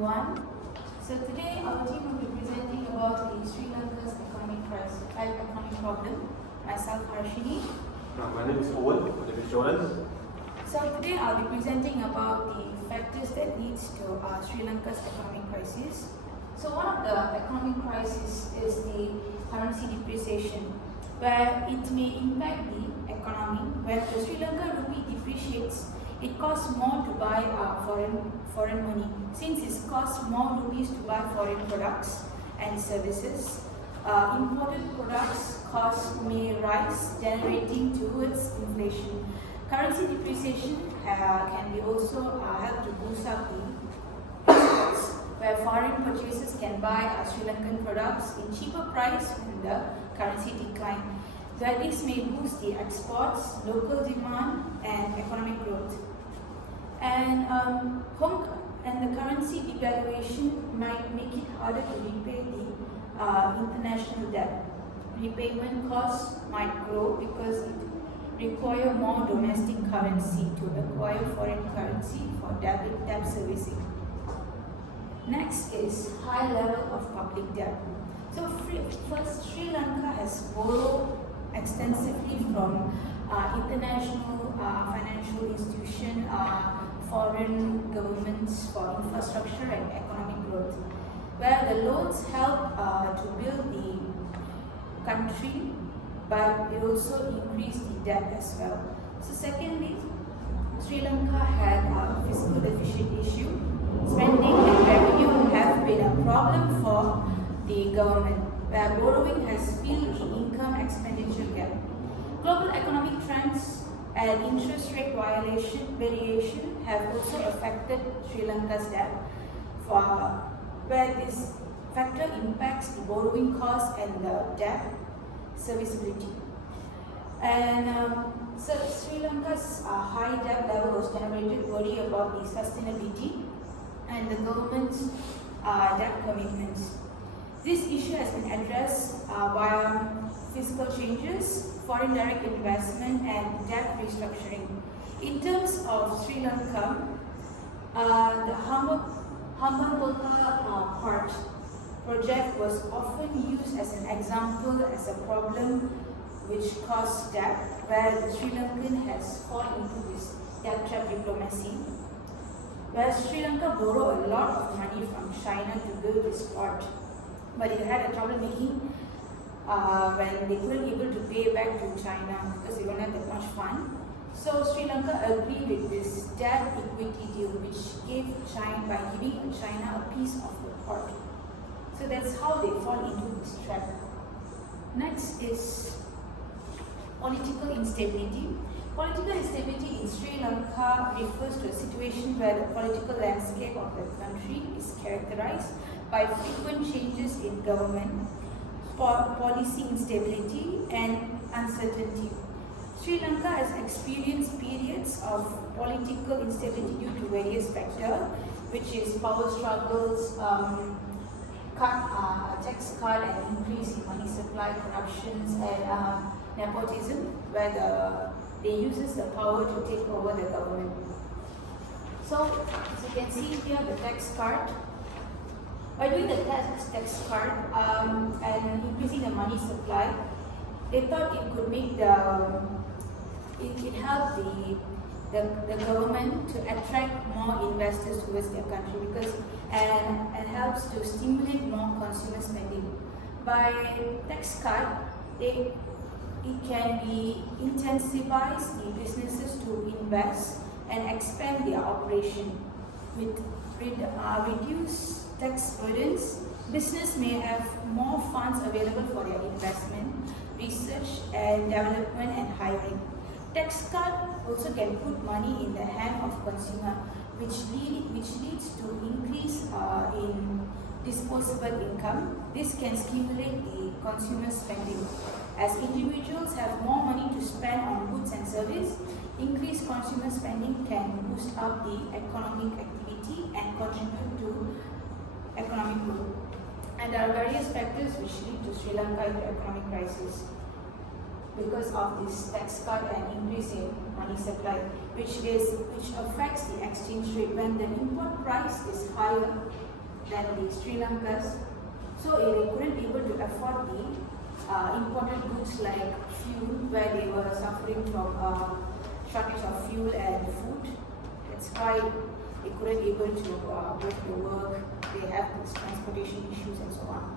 One. So today our team will be presenting about the Sri Lanka's economic crisis, economic problem. Myself, Harshini. My name is Owen. My name is Jonas. So today I'll be presenting about the factors that leads to Sri Lanka's economic crisis. So one of the economic crises is the currency depreciation, where it may impact the economy. When the Sri Lanka rupee depreciates, it costs more to buy foreign money, since it costs more rupees to buy foreign products and services. Imported products costs may rise, generating towards inflation. Currency depreciation can be also help to boost up the exports, where foreign purchasers can buy Sri Lankan products in cheaper price when the currency decline. Where this may boost the exports, local demand, and economic growth. And the currency devaluation might make it harder to repay the international debt. Repayment costs might grow because it requires more domestic currency to acquire foreign currency for debt servicing. Next is high level of public debt. So first, Sri Lanka has borrowed extensively from international financial institutions, foreign governments for infrastructure and economic growth, where the loans help to build the country, but it also increased the debt as well. So secondly, Sri Lanka had a fiscal deficit issue. Spending and revenue have been a problem for the government, where borrowing has filled the income-expenditure gap. Global economic trends and interest rate variation have also affected Sri Lanka's debt, where this factor impacts the borrowing cost and the debt serviceability. And so Sri Lanka's high debt level was generated worry about the sustainability and the government's debt commitments. This issue has been addressed via fiscal changes, foreign direct investment, and debt restructuring. In terms of Sri Lanka, the Hambantota Port project was often used as an example as a problem which caused debt, where the Sri Lankan has fallen into this debt trap diplomacy, where Sri Lanka borrowed a lot of money from China to build this port, but it had a trouble making when they couldn't able to pay back to China because they don't have that much fund. So Sri Lanka agreed with this debt equity deal, which gave China by giving China a piece of the port. So that's how they fall into this trap. Next is political instability. Political instability in Sri Lanka refers to a situation where the political landscape of the country is characterized by frequent changes in government, policy instability, and uncertainty. Sri Lanka has experienced periods of political instability due to various factors, which is power struggles, tax cut and increase in money supply, corruptions, and nepotism, where they uses the power to take over the government. So, as you can see here, the tax cut. By doing the tax cut and increasing the money supply, they thought it could make it help the government to attract more investors towards their country, because and helps to stimulate more consumer spending. By tax cut, it can be incentivize the businesses to invest and expand their operation. With reduced tax burdens, business may have more funds available for their investment, research and development, and hiring. Tax cut also can put money in the hand of consumer, which leads to increase in disposable income. This can stimulate the consumer spending. As individuals have more money to spend on goods and service, increased consumer spending can boost up the economic activity and contribute to economic growth. And there are various factors which lead to Sri Lanka into economic crisis because of this tax cut and increase in money supply. which affects the exchange rate when the import price is higher than the Sri Lanka's. So they couldn't able to afford the imported goods like fuel, where they were suffering from shortage of fuel and food. That's why they couldn't able to go to work. They have these transportation issues and so on.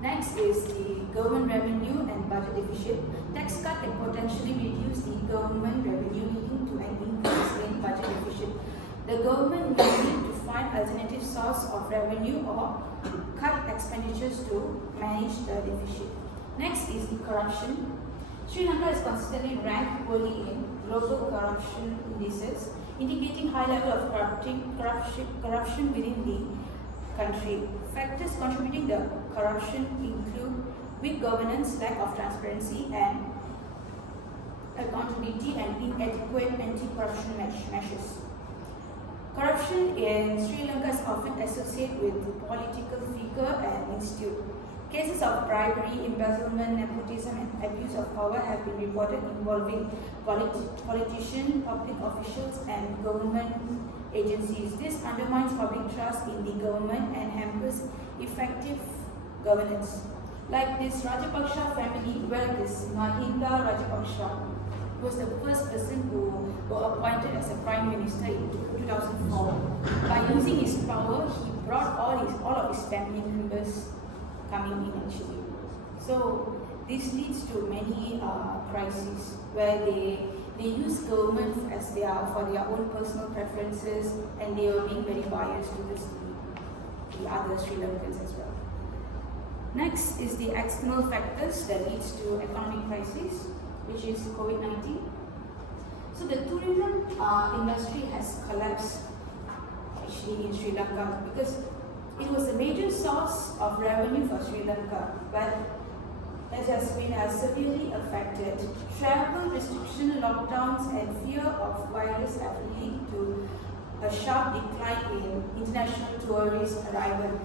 Next is the government revenue and budget deficit. Tax cut can potentially reduce the government revenue, leading to an increase in budget deficit. The government may need to find alternative source of revenue or cut expenditures to manage the deficit. Next is the corruption. Sri Lanka is consistently ranked poorly in global corruption indices, indicating high level of corruption within the country. Factors contributing to corruption include weak governance, lack of transparency and accountability, and inadequate anti-corruption measures. Corruption in Sri Lanka is often associated with political figure and institute. Cases of bribery, embezzlement, nepotism, and abuse of power have been reported involving politicians, public officials, and government agencies. This undermines public trust in the government and hampers effective governance. Like this Rajapaksa family, where this Mahinda Rajapaksa was the first person who was appointed as a prime minister in 2004. By using his power, he brought all of his family members coming in actually. So this leads to many crises where they use government as for their own personal preferences, and they are being very biased towards the other Sri Lankans as well. Next is the external factors that leads to economic crisis, which is COVID-19. So the tourism industry has collapsed actually in Sri Lanka because it was a major source of revenue for Sri Lanka, but it has been severely affected. Travel restriction, lockdowns, and fear of virus have led to a sharp decline in international tourist arrival,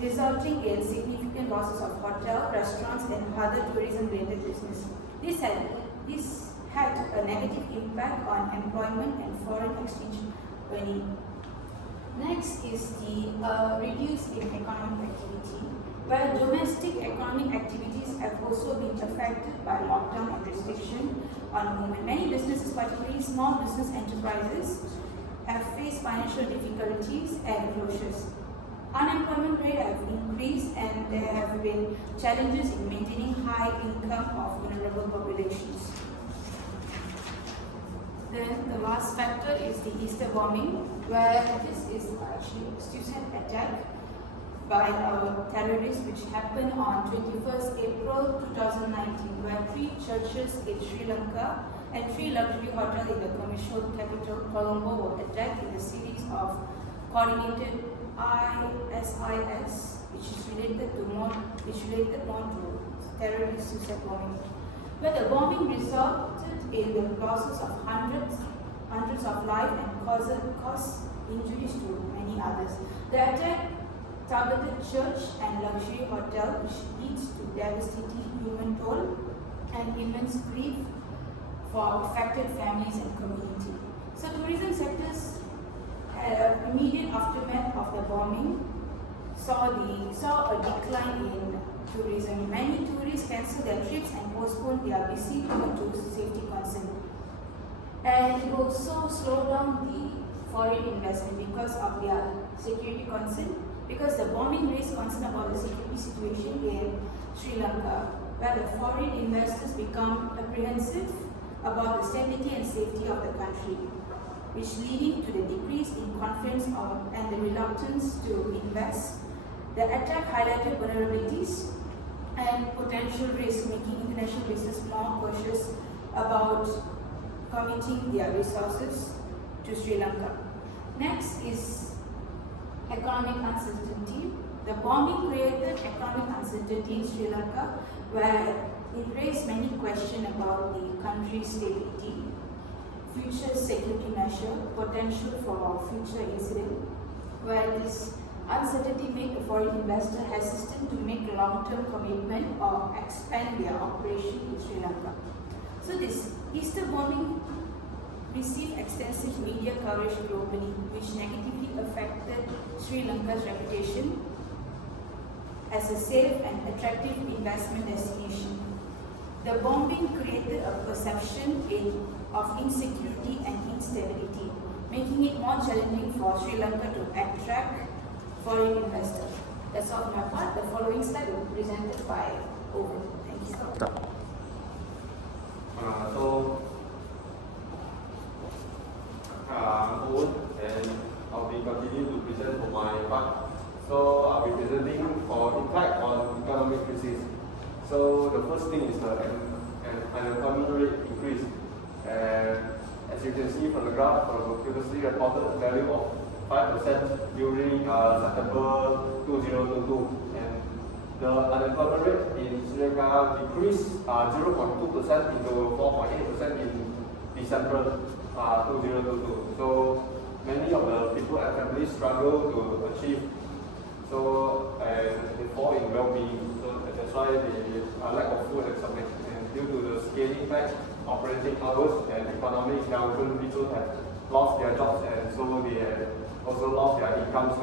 resulting in significant losses of hotel, restaurants, and other tourism-related business. This had a negative impact on employment and foreign exchange earning. Next is the reduce in economic activity, where domestic economic activities have also been affected by lockdown and restriction on movement. Many businesses, particularly small business enterprises, have faced financial difficulties and closures. Unemployment rate have increased, and there have been challenges in maintaining high income of vulnerable populations. Then the last factor is the Easter bombing, where this is actually a suicide attack by terrorists which happened on 21st April 2019, where 3 churches in Sri Lanka and 3 luxury hotels in the commercial capital Colombo were attacked in a series of coordinated ISIS, which related more to terrorist suicide bombing, where the bombing resulted in the losses of hundreds of lives and caused injuries to many others. The attack targeted church and luxury hotel, which leads to devastating human toll and immense grief for affected families and community. So tourism sectors, immediate aftermath of the bombing, saw a decline in tourism. Many tourists cancelled their trips and postponed their visit due to safety concerns. And it also slowed down the foreign investment because of their security concern, because the bombing raised concern about the security situation in Sri Lanka, where the foreign investors become apprehensive about the stability and safety of the country, which leading to the decrease in confidence and the reluctance to invest. The attack highlighted vulnerabilities and potential risks, making international business more cautious about committing their resources to Sri Lanka. Next is economic uncertainty. The bombing created economic uncertainty in Sri Lanka, where it raised many questions about the country's stability, future security measure, potential for future incident, where this uncertainty made the foreign investor hesitant to make a long-term commitment or expand their operation in Sri Lanka. So this Easter bombing received extensive media coverage globally, which negatively affected Sri Lanka's reputation as a safe and attractive investment destination. The bombing created a perception of insecurity and instability, making it more challenging for Sri Lanka to attract foreign investors. That's all on my part. The following slide will be presented by Owen. Thank you. I'm Owen, and I'll be continuing to present for my part. So I'll be presenting for impact on economic crisis. So the first thing is an unemployment rate increase, and as you can see from the graph, from previously reported value of 5% during September 2022, and the unemployment rate in Sri Lanka decreased 0.2% into 4.8% in December 2022. So many of the people and families struggle to achieve. So they fall in well-being. So that's why the lack of food and something. And due to the scaling back operating hours and economic downturn, people have lost their jobs, and so they have also lost their income to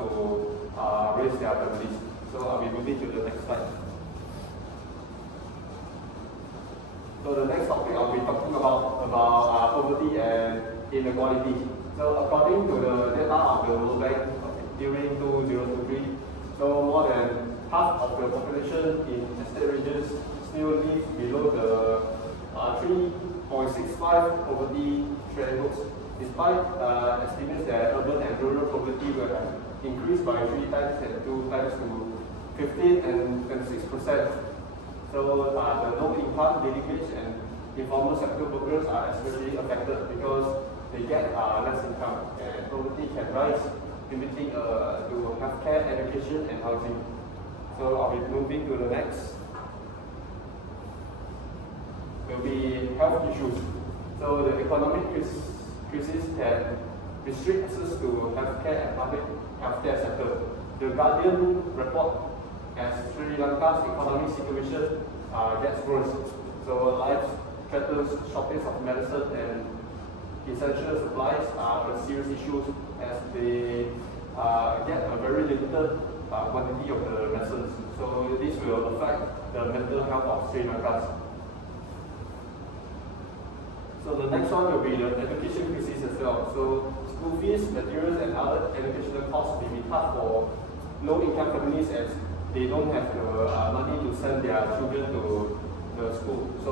raise their families. So I'll be moving to the next slide. So the next topic I'll be talking about poverty and inequality. So according to the data of the World Bank during 2023, so more than half of the population in estate regions still live below the 3.65 poverty threshold, despite estimates that urban and rural poverty will have increased by 3 times and 2 times to 15 and 26%. So the low-income, daily wage, and informal sector workers are especially affected because they get less income, and poverty can rise, limiting to healthcare, education, and housing. So I'll be moving to the next. Will be health issues. So the economic crisis can restrict access to healthcare and public healthcare sector. The Guardian report as Sri Lanka's economic situation gets worse. So life threatens shortage of medicine and essential supplies are a serious issue as they get a very limited quantity of the medicines. So this will affect the mental health of Sri Lankans. So the next one will be the education crisis as well. So school fees, materials, and other educational costs may be tough for low-income families as they don't have the money to send their children to the school. So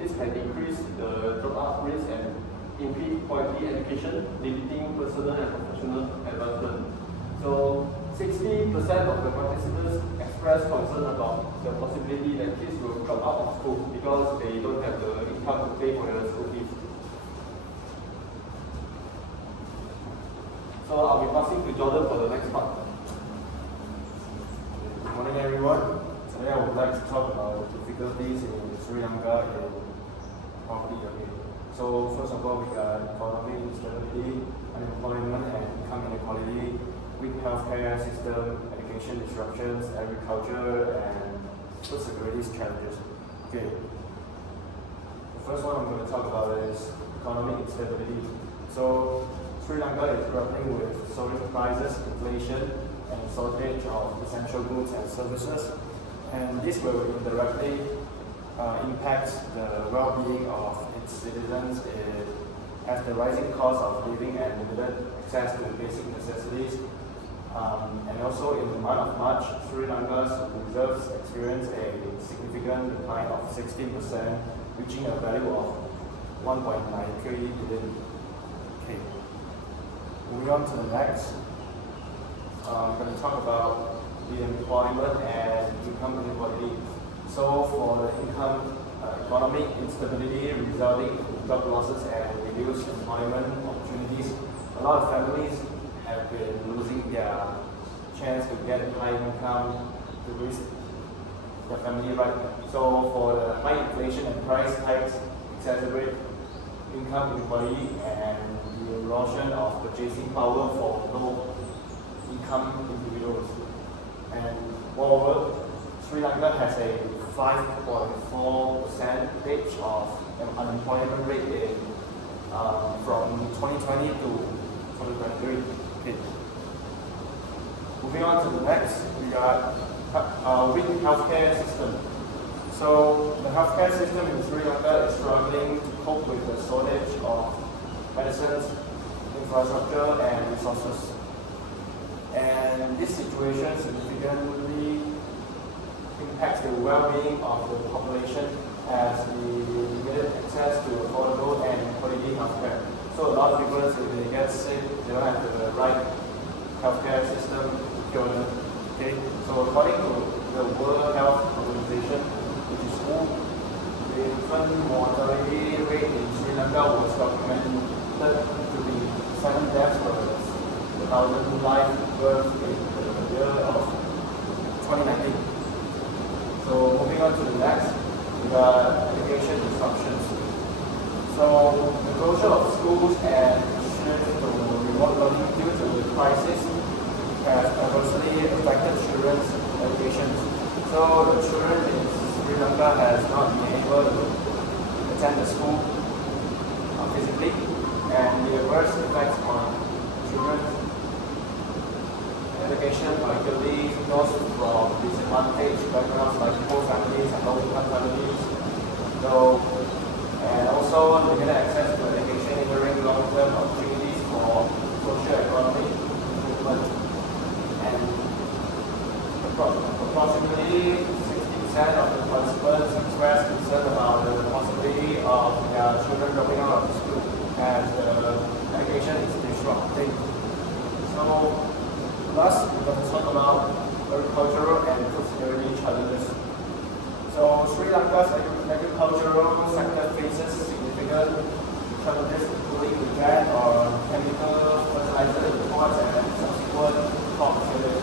this can increase the dropout risk and impede quality education, limiting personal and professional advancement. So 60% of the participants expressed concern about the possibility that kids will drop out of school because they don't have the income to pay for their school fees. So I'll be passing to Jordan for the next part. Good morning, everyone. Today I would like to talk about difficulties in Sri Lanka in poverty again. So first of all, we got economic instability, unemployment and income inequality, weak healthcare system, education disruptions, agriculture, and food security challenges. Okay. The first one I'm going to talk about is economic instability. So Sri Lanka is grappling with soaring prices, inflation, and shortage of essential goods and services, and this will indirectly impact the well-being of its citizens as the rising cost of living and limited access to basic necessities. And also in the month of March, Sri Lanka's reserves experienced a significant decline of 16%, reaching a value of 1.93 billion. Okay. Moving on to the next, I'm going to talk about the employment and income inequality. So for the economic instability resulting in job losses and reduced employment opportunities, a lot of families have been losing their chance to get high income to raise their family, right? So for the high inflation and price hikes exacerbate income inequality and the erosion of purchasing power for low income individuals. And moreover, Sri Lanka has a 5.4% of unemployment rate in from 2020 to 2023. Okay. Moving on to the next, we got weak healthcare system. So the healthcare system in Sri Lanka is struggling to cope with the shortage of medicines, infrastructure, and resources. And this situation significantly impacts the well-being of the population as the limited access to affordable and quality healthcare. So a lot of people, if they get sick, they don't have the right healthcare system to cure them. Okay? So according to the World Health Organization, which is WHO, the infant mortality rate in Sri Lanka was documented to be 7 deaths per 1,000 live births in the year of 2019. So moving on to the next, we got education disruptions. So the closure of schools and shift to remote learning due to the crisis has adversely affected children's education. So the children in Sri Lanka has not been able to attend the school physically, and the adverse effects on children's education, particularly those from disadvantaged backgrounds like poor families and low-income families. So, and also limited access to education hindering long-term opportunities for socio-economic improvement. And approximately 60% of the participants expressed concern about the possibility of their children dropping out of school as the education is disrupted. So, last, we're going to talk about agricultural and food security challenges. So, Sri Lanka's agricultural sector faces significant challenges, including the ban on chemical fertilizer imports and subsequent crop failure.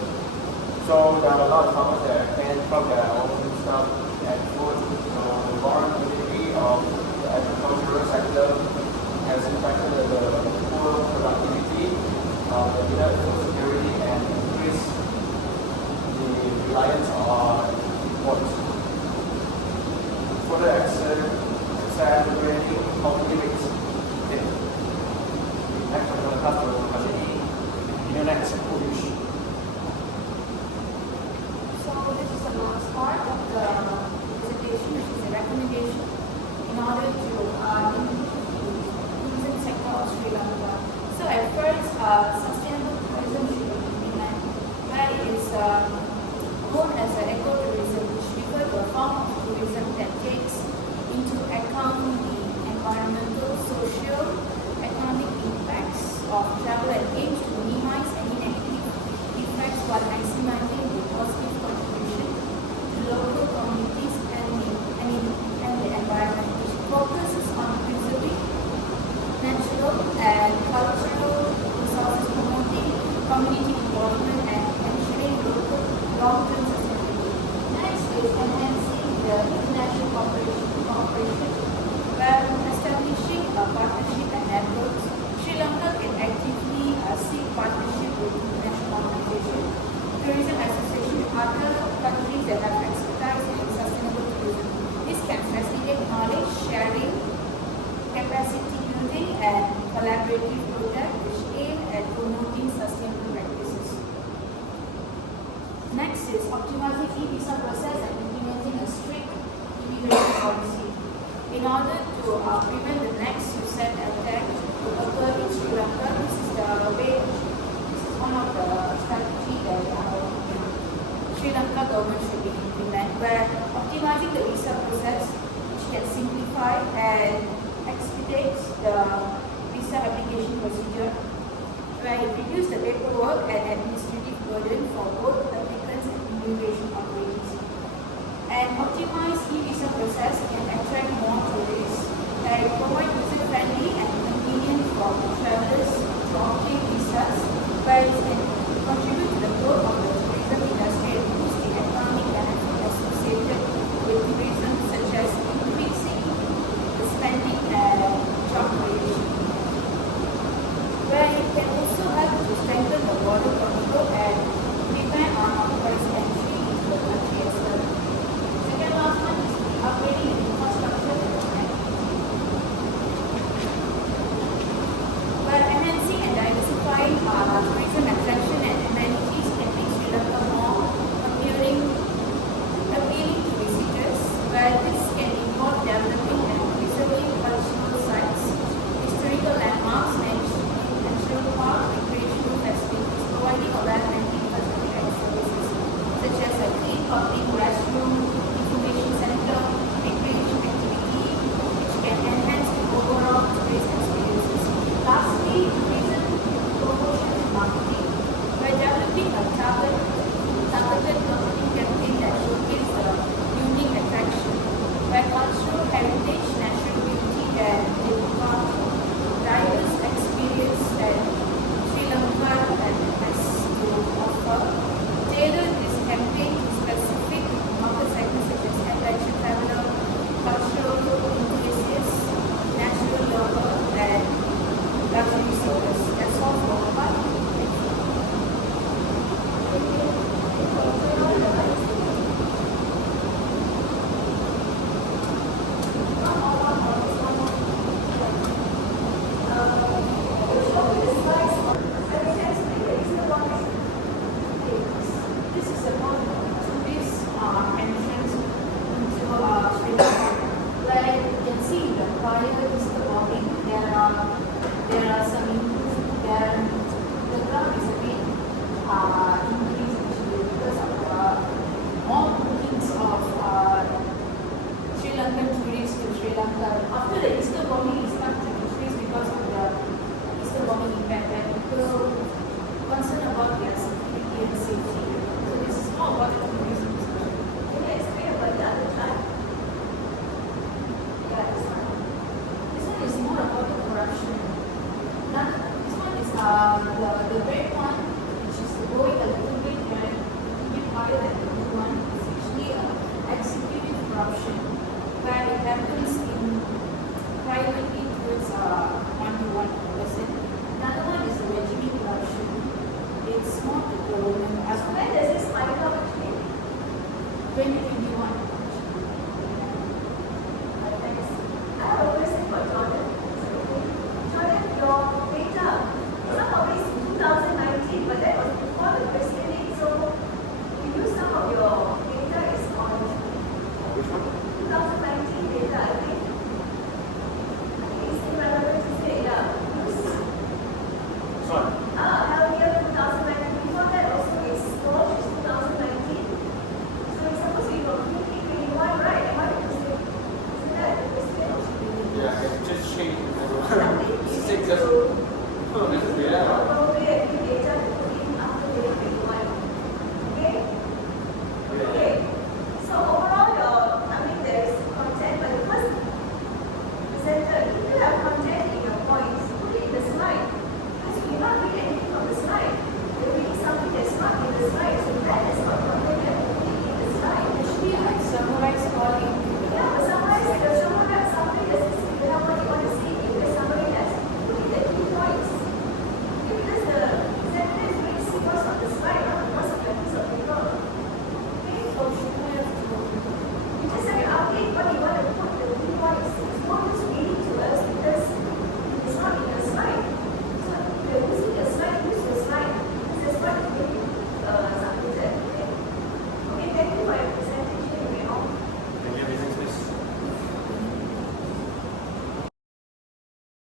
So, there are a lot of farmers that can't crop their own stuff and food. So, the vulnerability of the agricultural sector has impacted the poor productivity of the food security and increase the reliance on imports. Further accelerating poverty rates. Okay. Next, I'm going to pass to Kajini. In next, Polish. So this is the last part of the presentation, which is a recommendation in order to improve the tourism sector of Sri Lanka. So at first, sustainable tourism should be implemented, where it is known as an ecotourism, which refers to a form of tourism that takes into account the environmental, social, economic impacts of travel and aims to minimize any negative effects while maximizing the positive contribution to local communities and the environment, which focuses on preserving natural and cultural resources, promoting community involvement and ensuring local long-term sustainability. Next is enhancing the international cooperation, where establishing a partnership and networks. Sri Lanka can actively seek partnership with international organizations, tourism associations, other countries that have expertise in sustainable tourism. This can facilitate knowledge sharing, capacity building, and collaborative projects which aim at promoting sustainable practices. Next is optimizing e-visa process and implementing a strict immigration policy. In order to prevent the next suicide attack to occur in Sri Lanka, this is one of the strategies that Sri Lanka government should be implement, where optimizing the visa process, which can simplify and expedite the visa application procedure, where it reduces the paperwork and administrative burden for both applicants and immigration authorities. And optimized e-visa process can attract more tourists, and provide user-friendly and convenient for travelers to obtain visa